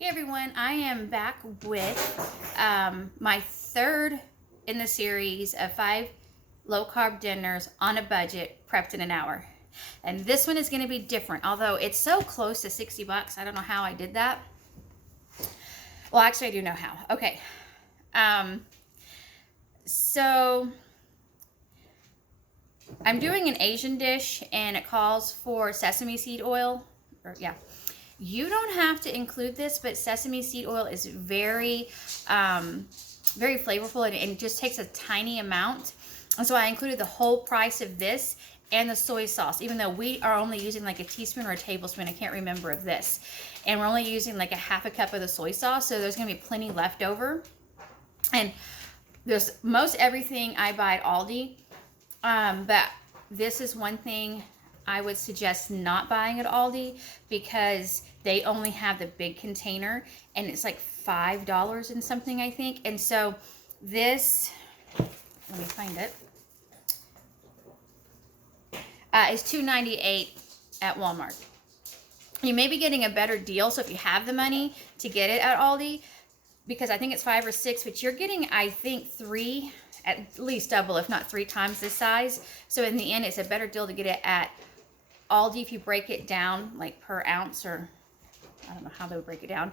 Hey everyone, I am back with my third in the series of 5 low carb dinners on a budget prepped in an hour. And this one is going to be different, although it's so close to 60 bucks. I don't know how I did that. Well, actually, I do know how. Okay. So I'm doing an Asian dish and it calls for sesame seed oil. You don't have to include this, but sesame seed oil is very flavorful and it just takes a tiny amount. And so I included the whole price of this and the soy sauce, even though we are only using like a teaspoon or a tablespoon, I can't remember, of this. And we're only using like a half a cup of the soy sauce, so there's gonna be plenty left over. And there's most everything I buy at Aldi, but this is one thing I would suggest not buying at Aldi because they only have the big container and it's like $5 and something, I think. And so this, let me find it, is $2.98 at Walmart. You may be getting a better deal, so if you have the money to get it at Aldi, because I think it's 5 or 6, but you're getting, I think, 3, at least double, if not 3 times this size. So in the end, it's a better deal to get it at Aldi if you break it down like per ounce, or I don't know how they would break it down.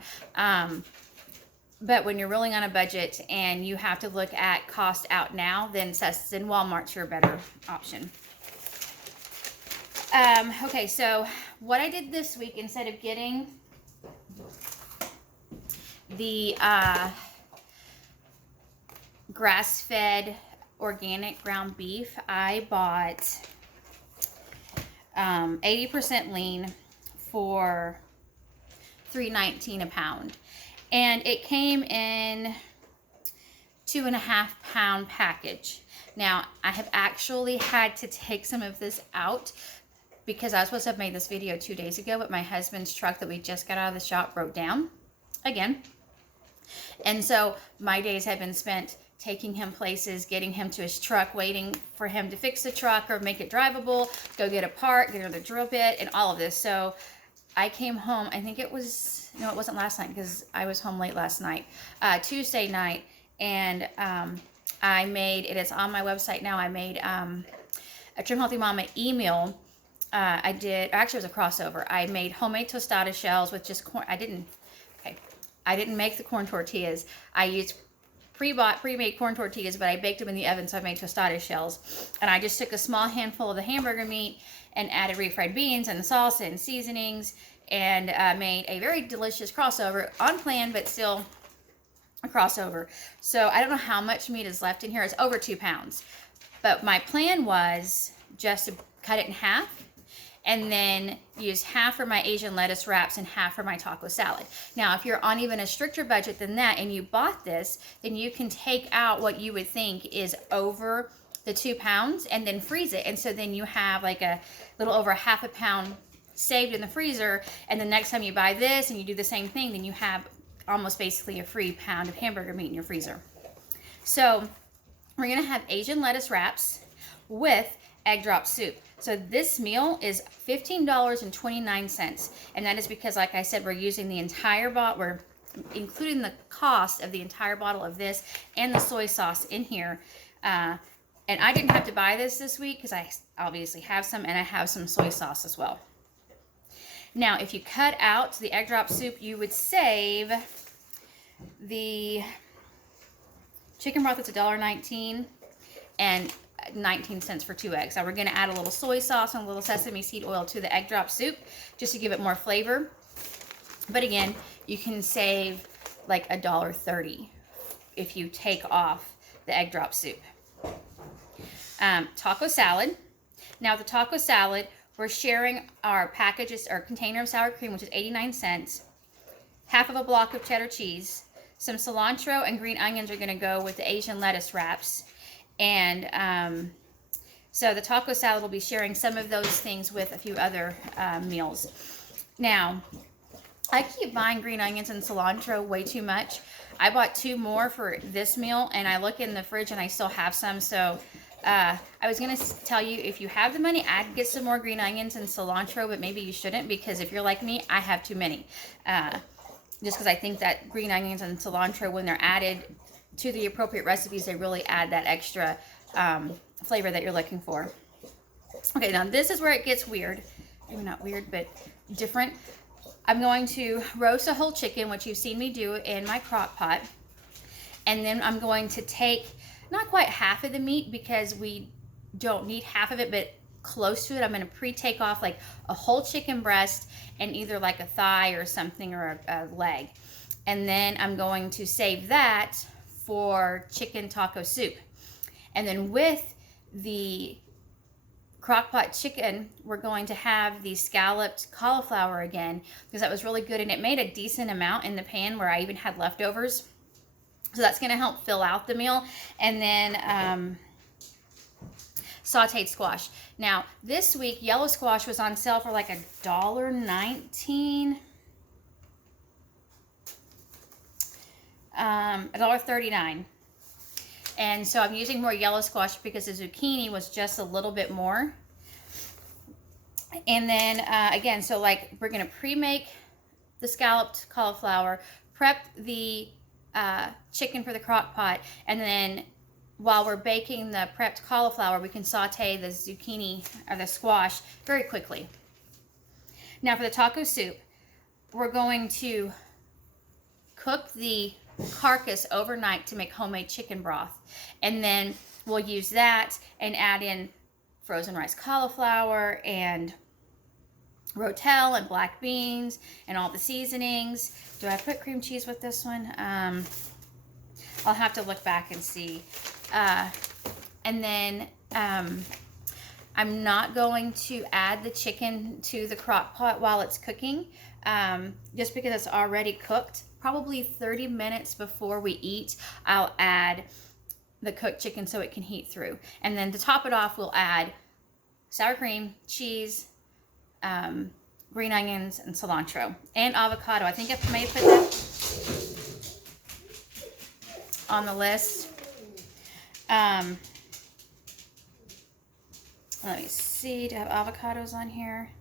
But when you're really on a budget and you have to look at cost out now, then Walmart's your better option. Okay, so what I did this week, instead of getting the grass-fed organic ground beef, I bought 80% lean for $3.19 a pound, and it came in 2.5 pound package. Now I have actually had to take some of this out because I was supposed to have made this video 2 days ago, but my husband's truck that we just got out of the shop broke down again, and so my days have been spent taking him places, getting him to his truck, waiting for him to fix the truck or make it drivable, go get a part, get another drill bit, and all of this. So I came home, I think it was, no, it wasn't last night because I was home late last night, Tuesday night, and I made, it is on my website now, I made a Trim Healthy Mama email. Actually it was a crossover. I made homemade tostada shells with just corn. I didn't make the corn tortillas. I used pre-made corn tortillas, but I baked them in the oven, so I made tostada shells. And I just took a small handful of the hamburger meat and added refried beans and salsa and seasonings, and made a very delicious crossover, on plan, but still a crossover. So I don't know how much meat is left in here. It's over 2 pounds. But my plan was just to cut it in half and then use half for my Asian lettuce wraps and half for my taco salad. Now, if you're on even a stricter budget than that and you bought this, then you can take out what you would think is over the 2 pounds and then freeze it. And so then you have like a little over half a pound saved in the freezer. And the next time you buy this and you do the same thing, then you have almost basically a free pound of hamburger meat in your freezer. So we're gonna have Asian lettuce wraps with egg drop soup. So this meal is $15.29, and that is because, like I said, we're using the entire bottle, we're including the cost of the entire bottle of this and the soy sauce in here. And I didn't have to buy this week because I obviously have some, and I have some soy sauce as well. Now, if you cut out the egg drop soup, you would save the chicken broth. It's $1.19 and 19 cents for 2 eggs. Now we're going to add a little soy sauce and a little sesame seed oil to the egg drop soup just to give it more flavor. But again, you can save like $1.30 if you take off the egg drop soup. Taco salad. Now the taco salad, we're sharing our packages, our container of sour cream, which is 89 cents, half of a block of cheddar cheese, some cilantro and green onions are going to go with the Asian lettuce wraps. And so the taco salad will be sharing some of those things with a few other meals. Now, I keep buying green onions and cilantro way too much. I bought 2 more for this meal, and I look in the fridge and I still have some. So I was going to tell you, if you have the money, I'd get some more green onions and cilantro, but maybe you shouldn't, because if you're like me, I have too many. just because I think that green onions and cilantro, when they're added to the appropriate recipes, they really add that extra flavor that you're looking for. Okay, now this is where it gets weird. Maybe not weird, but different. I'm going to roast a whole chicken, which you've seen me do in my crock pot. And then I'm going to take not quite half of the meat, because we don't need half of it, but close to it. I'm going to pre-take off like a whole chicken breast and either like a thigh or something, or a leg. And then I'm going to save that for chicken taco soup. And then with the crockpot chicken, we're going to have the scalloped cauliflower again, because that was really good, and it made a decent amount in the pan where I even had leftovers. So that's going to help fill out the meal. And then sauteed squash. Now this week yellow squash was on sale for like $1.19, $1.39. And so I'm using more yellow squash because the zucchini was just a little bit more. And then again, so like we're going to pre-make the scalloped cauliflower, prep the chicken for the crock pot, and then while we're baking the prepped cauliflower, we can saute the zucchini or the squash very quickly. Now for the taco soup, we're going to cook the carcass overnight to make homemade chicken broth, and then we'll use that and add in frozen rice cauliflower and rotel and black beans and all the seasonings. Do I put cream cheese with this one? I'll have to look back and see. And then I'm not going to add the chicken to the crock pot while it's cooking, just because it's already cooked. Probably 30 minutes before we eat, I'll add the cooked chicken so it can heat through. And then to top it off, we'll add sour cream, cheese, green onions, and cilantro, and avocado. I think I may put that on the list. Let me see, do I have avocados on here?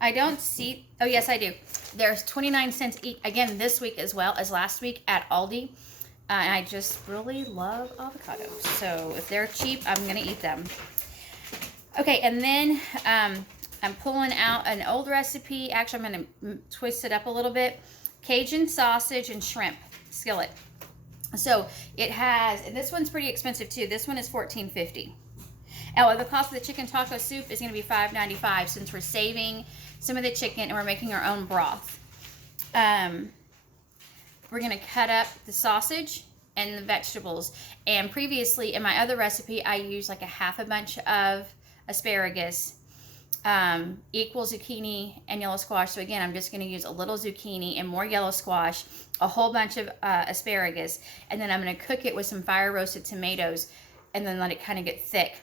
I don't see, oh yes I do. There's 29 cents each, again this week as well as last week at Aldi. And I just really love avocados. So if they're cheap, I'm gonna eat them. Okay, and then I'm pulling out an old recipe. Actually, I'm gonna twist it up a little bit. Cajun sausage and shrimp skillet. So it has, and this one's pretty expensive too. This one is $14.50. Oh, the cost of the chicken taco soup is going to be $5.95 since we're saving some of the chicken and we're making our own broth. We're going to cut up the sausage and the vegetables. And previously in my other recipe, I used like a half a bunch of asparagus, equal zucchini and yellow squash. So again, I'm just going to use a little zucchini and more yellow squash, a whole bunch of asparagus, and then I'm going to cook it with some fire roasted tomatoes and then let it kind of get thick.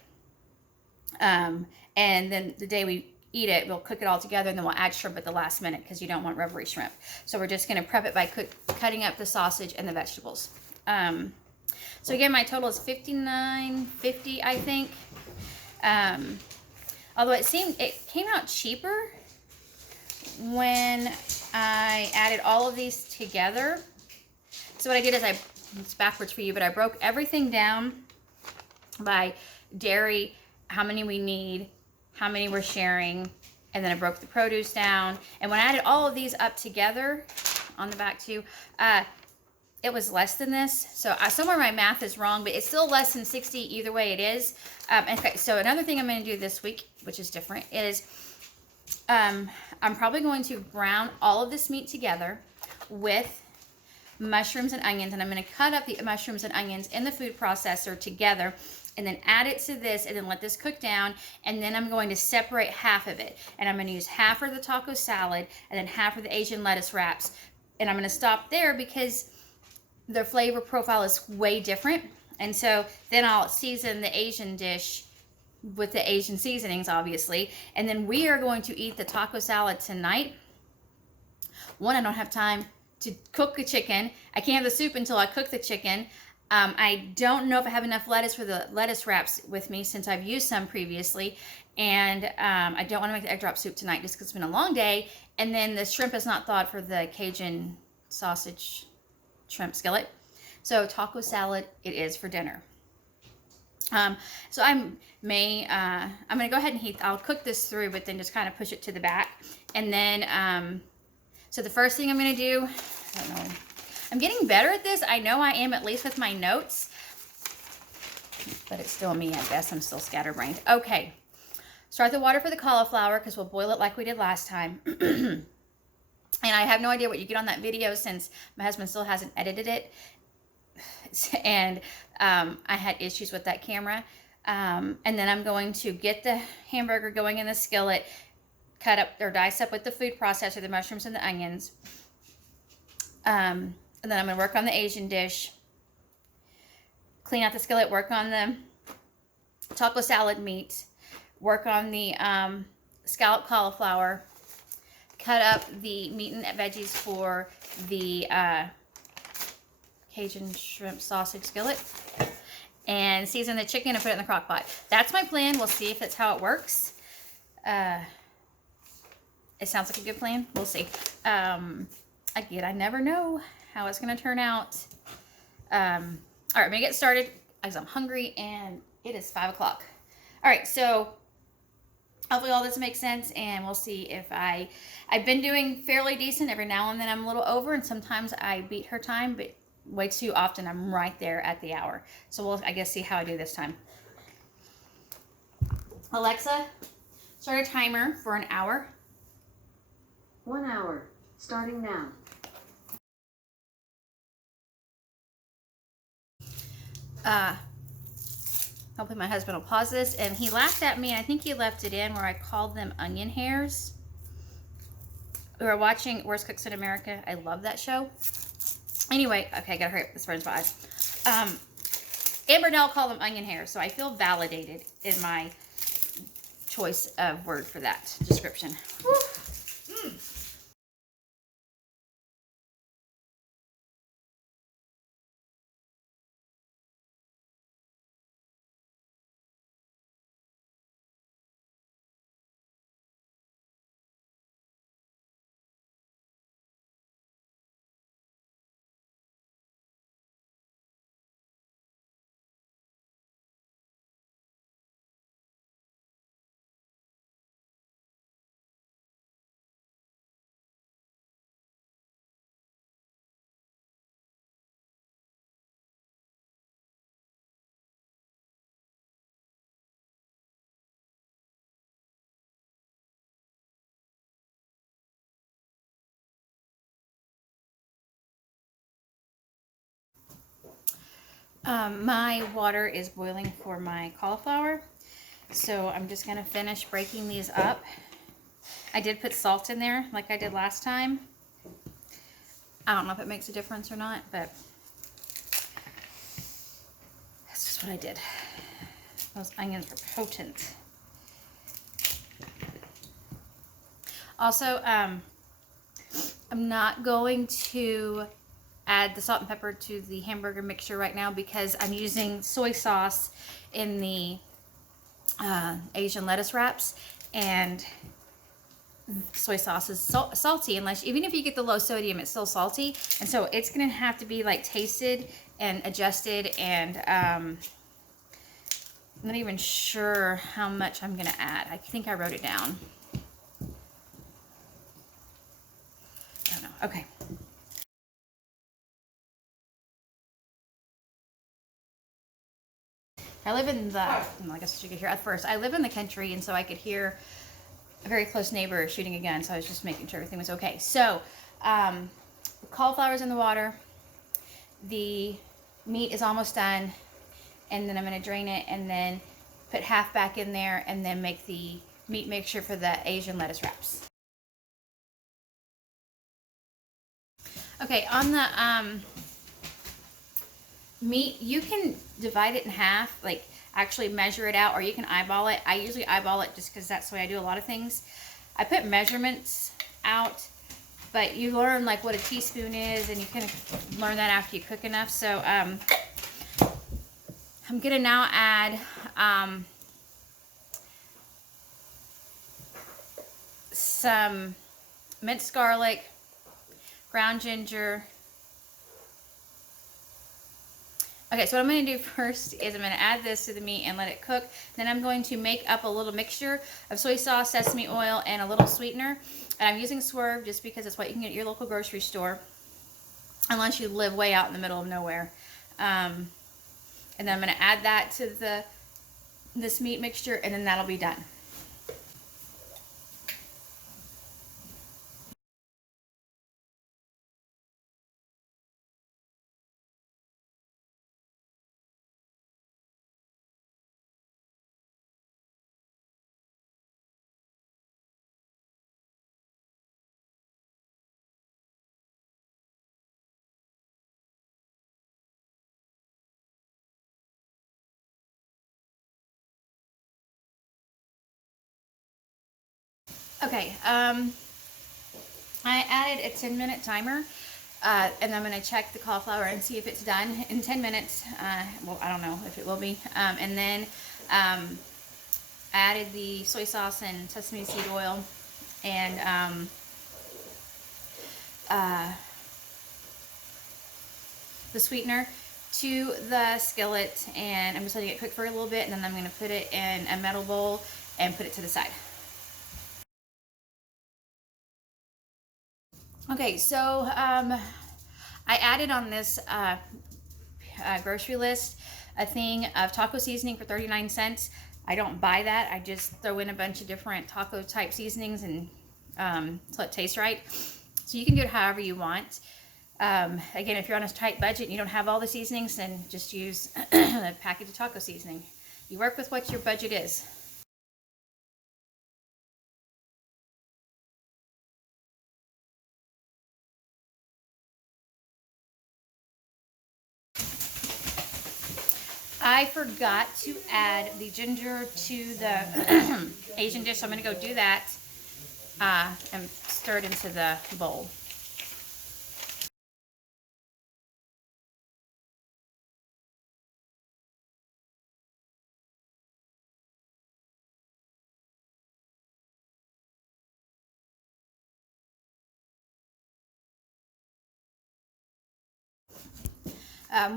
And then the day we eat it, we'll cook it all together, and then we'll add shrimp at the last minute because you don't want rubbery shrimp. So we're just going to prep it by cutting up the sausage and the vegetables. So again, my total is $59.50, I think. Although it came out cheaper when I added all of these together. So what I did is it's backwards for you, but I broke everything down by dairy, how many we need, how many we're sharing, and then I broke the produce down. And when I added all of these up together on the back too, it was less than this. So somewhere my math is wrong, but it's still less than 60 either way it is. Okay, so another thing I'm going to do this week, which is different, is I'm probably going to brown all of this meat together with mushrooms and onions, and I'm going to cut up the mushrooms and onions in the food processor together and then add it to this and then let this cook down, and then I'm going to separate half of it, and I'm going to use half for the taco salad and then half for the Asian lettuce wraps. And I'm going to stop there because the flavor profile is way different, and so then I'll season the Asian dish with the Asian seasonings, obviously, and then we are going to eat the taco salad tonight. One, I don't have time to cook the chicken. I can't have the soup until I cook the chicken. I don't know if I have enough lettuce for the lettuce wraps with me since I've used some previously. And I don't want to make the egg drop soup tonight just because it's been a long day. And then the shrimp is not thawed for the Cajun sausage shrimp skillet. So taco salad it is for dinner. So I'm going to go ahead and I'll cook this through, but then just kind of push it to the back. And then, so the first thing I'm going to do, I don't know, I'm getting better at this. I know I am, at least with my notes, but it's still me, I guess. I'm still scatterbrained. Okay. Start the water for the cauliflower because we'll boil it like we did last time. And I have no idea what you get on that video since my husband still hasn't edited it. And I had issues with that camera. And then I'm going to get the hamburger going in the skillet, cut up or dice up with the food processor, the mushrooms and the onions. And then I'm going to work on the Asian dish, clean out the skillet, work on the taco salad meat, work on the scalloped cauliflower, cut up the meat and veggies for the Cajun shrimp sausage skillet, and season the chicken and put it in the crock pot. That's my plan. We'll see if that's how it works. It sounds like a good plan. We'll see. Again, I never know how it's going to turn out. All right, I'm going to get started because I'm hungry and it is 5 o'clock. All right, so hopefully all this makes sense, and we'll see if I've been doing fairly decent. Every now and then I'm a little over, and sometimes I beat her time, but way too often I'm right there at the hour. So we'll, I guess, see how I do this time. Alexa, start a timer for an hour. 1 hour, starting now. Hopefully my husband will pause this. And he laughed at me, and I think he left it in where I called them onion hairs. We were watching Worst Cooks in America. I love that show. Anyway, okay, I gotta hurry up. This burns my eyes. Amber Nell called them onion hairs, so I feel validated in my choice of word for that description. My water is boiling for my cauliflower, so I'm just going to finish breaking these up. I did put salt in there like I did last time. I don't know if it makes a difference or not, but that's just what I did. Those onions are potent. Also, I'm not going to add the salt and pepper to the hamburger mixture right now because I'm using soy sauce in the Asian lettuce wraps, and soy sauce is salty, unless even if you get the low sodium, it's still salty, and so it's gonna have to be like tasted and adjusted, and I'm not even sure how much I'm gonna add. I think I wrote it down. I don't know. Okay. I live in the, well, I guess you could hear at first. I live in the country, and so I could hear a very close neighbor shooting a gun, so I was just making sure everything was okay. So, the cauliflower's in the water. The meat is almost done, and then I'm going to drain it and then put half back in there and then make the meat mixture for the Asian lettuce wraps. Okay, on the meat, you can divide it in half, like actually measure it out, or you can eyeball it. I usually eyeball it just because that's the way I do a lot of things. I put measurements out, but you learn like what a teaspoon is, and you kind of learn that after you cook enough. So I'm gonna now add some minced garlic, ground ginger. Okay, so what I'm going to do first is I'm going to add this to the meat and let it cook. Then I'm going to make up a little mixture of soy sauce, sesame oil, and a little sweetener. And I'm using Swerve just because it's what you can get at your local grocery store, unless you live way out in the middle of nowhere. And then I'm going to add that to this meat mixture, and then that'll be done. Okay, I added a 10-minute timer, and I'm going to check the cauliflower and see if it's done in 10 minutes. Well, I don't know if it will be. And then added the soy sauce and sesame seed oil and the sweetener to the skillet, and I'm just letting it cook for a little bit, and then I'm going to put it in a metal bowl and put it to the side. Okay, so I added on this grocery list a thing of taco seasoning for 39 cents. I don't buy that. I just throw in a bunch of different taco type seasonings and so it tastes right. So you can do it however you want. Again, if you're on a tight budget and you don't have all the seasonings, then just use a package of taco seasoning. You work with what your budget is. I forgot to add the ginger to the Asian dish, so I'm going to go do that and stir it into the bowl.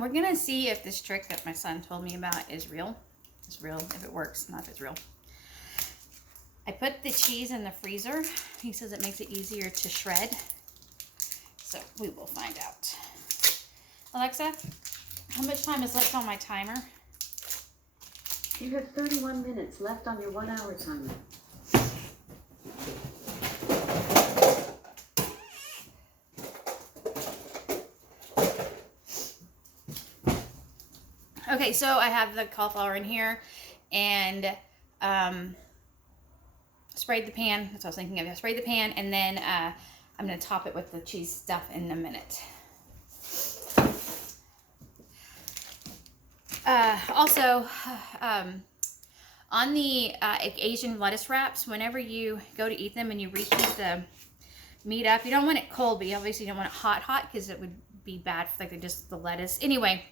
We're going to see if this trick that my son told me about is real. It's real, if it works, not if it's real. I put the cheese in the freezer. He says it makes it easier to shred. So we will find out. Alexa, how much time is left on my timer? You have 31 minutes left on your 1-hour timer. Okay, so I have the cauliflower in here and sprayed the pan. That's what I was thinking of. I sprayed the pan, and then I'm going to top it with the cheese stuff in a minute. Also, on the Asian lettuce wraps, whenever you go to eat them and you reheat the meat up, you don't want it cold, but you obviously don't want it hot because it would be bad for like just the lettuce. Anyway,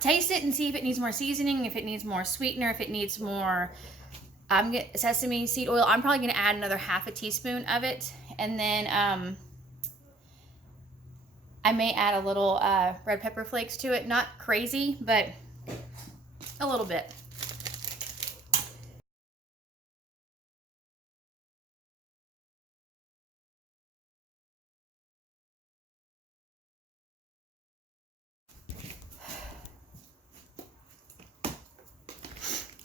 taste it and see if it needs more seasoning, if it needs more sweetener, if it needs more sesame seed oil. I'm probably going to add another half a teaspoon of it, and then I may add a little red pepper flakes to it. Not crazy, but a little bit.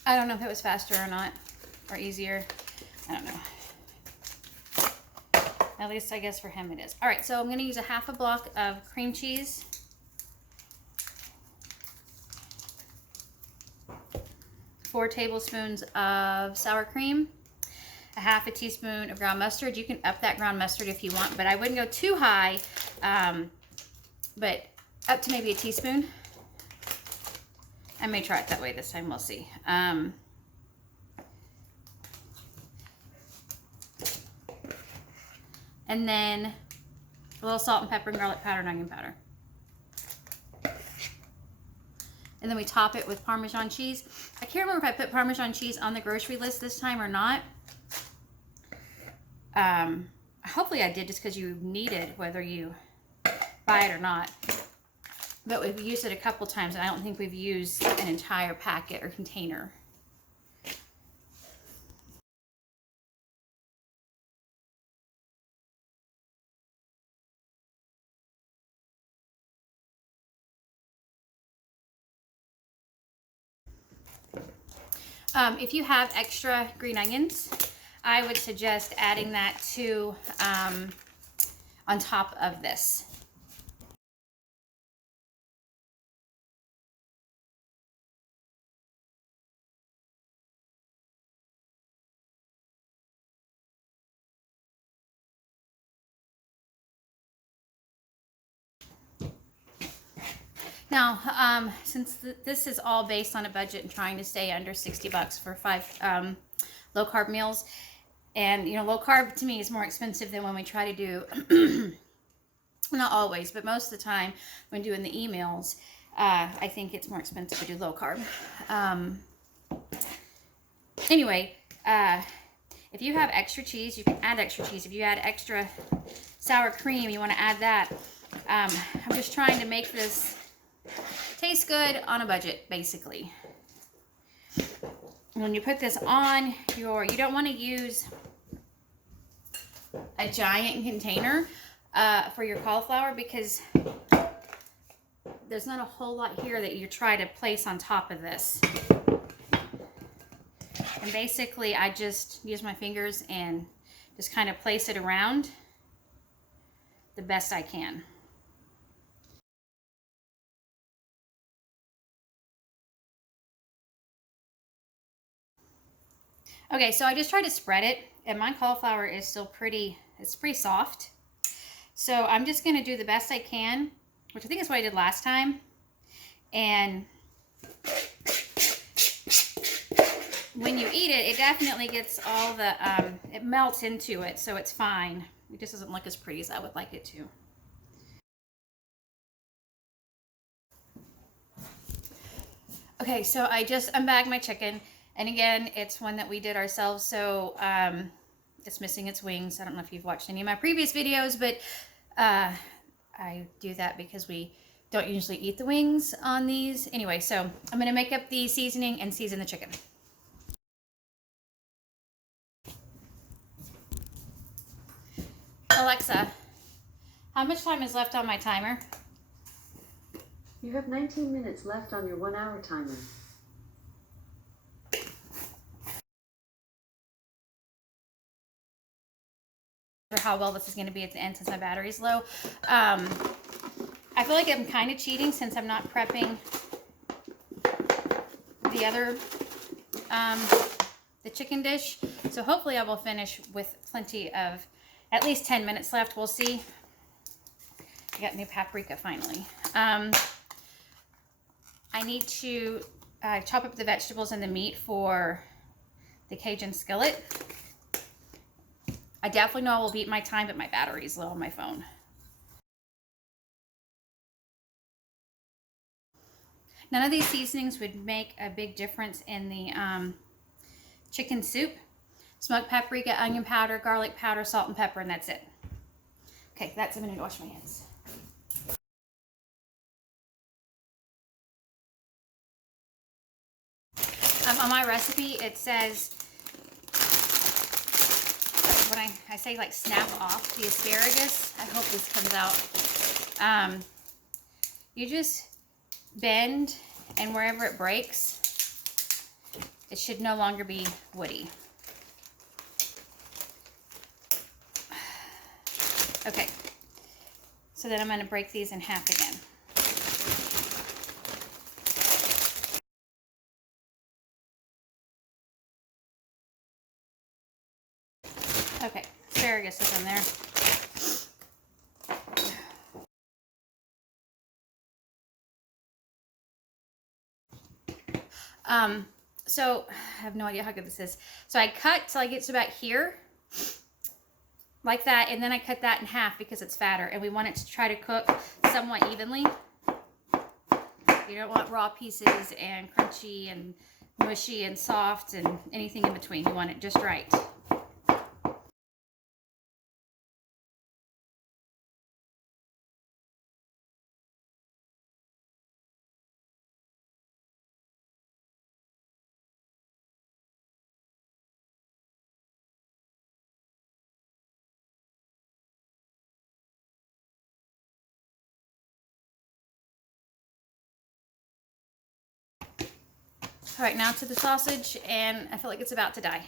I don't know if it was faster or not, or easier. I don't know. At least I guess for him it is. All right, so I'm going to use a half a block of cream cheese. 4 tablespoons of sour cream. A half a teaspoon of ground mustard. You can up that ground mustard if you want, but I wouldn't go too high, but up to maybe a teaspoon. I may try it that way this time. We'll see. And then a little salt and pepper and garlic powder and onion powder. And then we top it with Parmesan cheese. I can't remember if I put Parmesan cheese on the grocery list this time or not. Hopefully I did, just because you need it whether you buy it or not. But we've used it a couple times, and I don't think we've used an entire packet or container. If you have extra green onions, I would suggest adding that to on top of this. Now, since this is all based on a budget and trying to stay under 60 bucks for 5 low carb meals, and you know, low carb to me is more expensive than when we try to do, not always, but most of the time when doing the emails, I think it's more expensive to do low carb. Anyway, if you have extra cheese, you can add extra cheese. If you add extra sour cream, you want to add that. I'm just trying to make this taste good on a budget, basically. When you put this on you don't want to use a giant container for your cauliflower, because there's not a whole lot here that you try to place on top of this. And basically I just use my fingers and just kind of place it around the best I can. Okay, so I just tried to spread it, and my cauliflower is still pretty soft. So I'm just going to do the best I can, which I think is what I did last time. And when you eat it, it definitely gets all the, it melts into it, so it's fine. It just doesn't look as pretty as I would like it to. Okay, so I just unbagged my chicken. And again, it's one that we did ourselves, so it's missing its wings. I don't know if you've watched any of my previous videos, but I do that because we don't usually eat the wings on these. Anyway, so I'm going to make up the seasoning and season the chicken. Alexa, how much time is left on my timer? You have 19 minutes left on your 1-hour timer. For how well this is going to be at the end, since my battery's low. I feel like I'm kind of cheating since I'm not prepping the other the chicken dish, so hopefully I will finish with plenty of, at least 10 minutes left. We'll see. I got new paprika finally. I need to chop up the vegetables and the meat for the Cajun skillet. I definitely know I will beat my time, but my battery is low on my phone. None of these seasonings would make a big difference in the chicken soup. Smoked paprika, onion powder, garlic powder, salt and pepper, and that's it. Okay, that's, I'm going to wash my hands. On my recipe, it says, when I say like snap off the asparagus, I hope this comes out. You just bend, and wherever it breaks, it should no longer be woody. Okay, so then I'm going to break these in half again. Okay, asparagus is in there. So I have no idea how good this is. So I cut till I get to about here, like that, and then I cut that in half because it's fatter, and we want it to try to cook somewhat evenly. You don't want raw pieces and crunchy and mushy and soft and anything in between. You want it just right. All right, now to the sausage, and I feel like it's about to die.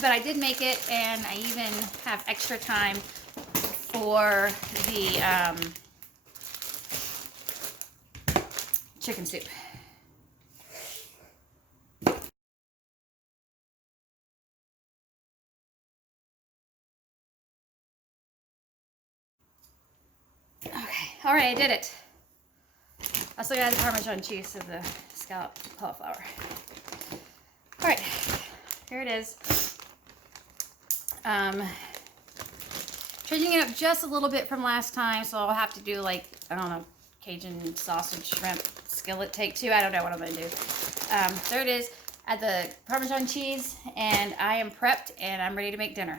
But I did make it, and I even have extra time for the chicken soup. Okay, all right, I did it. I still got the Parmesan cheese of the scalloped cauliflower. All right, here it is. Changing it up just a little bit from last time, so I'll have to do like, I don't know, Cajun sausage shrimp skillet take two. I don't know what I'm gonna do. There it is. Add the Parmesan cheese, and I am prepped and I'm ready to make dinner.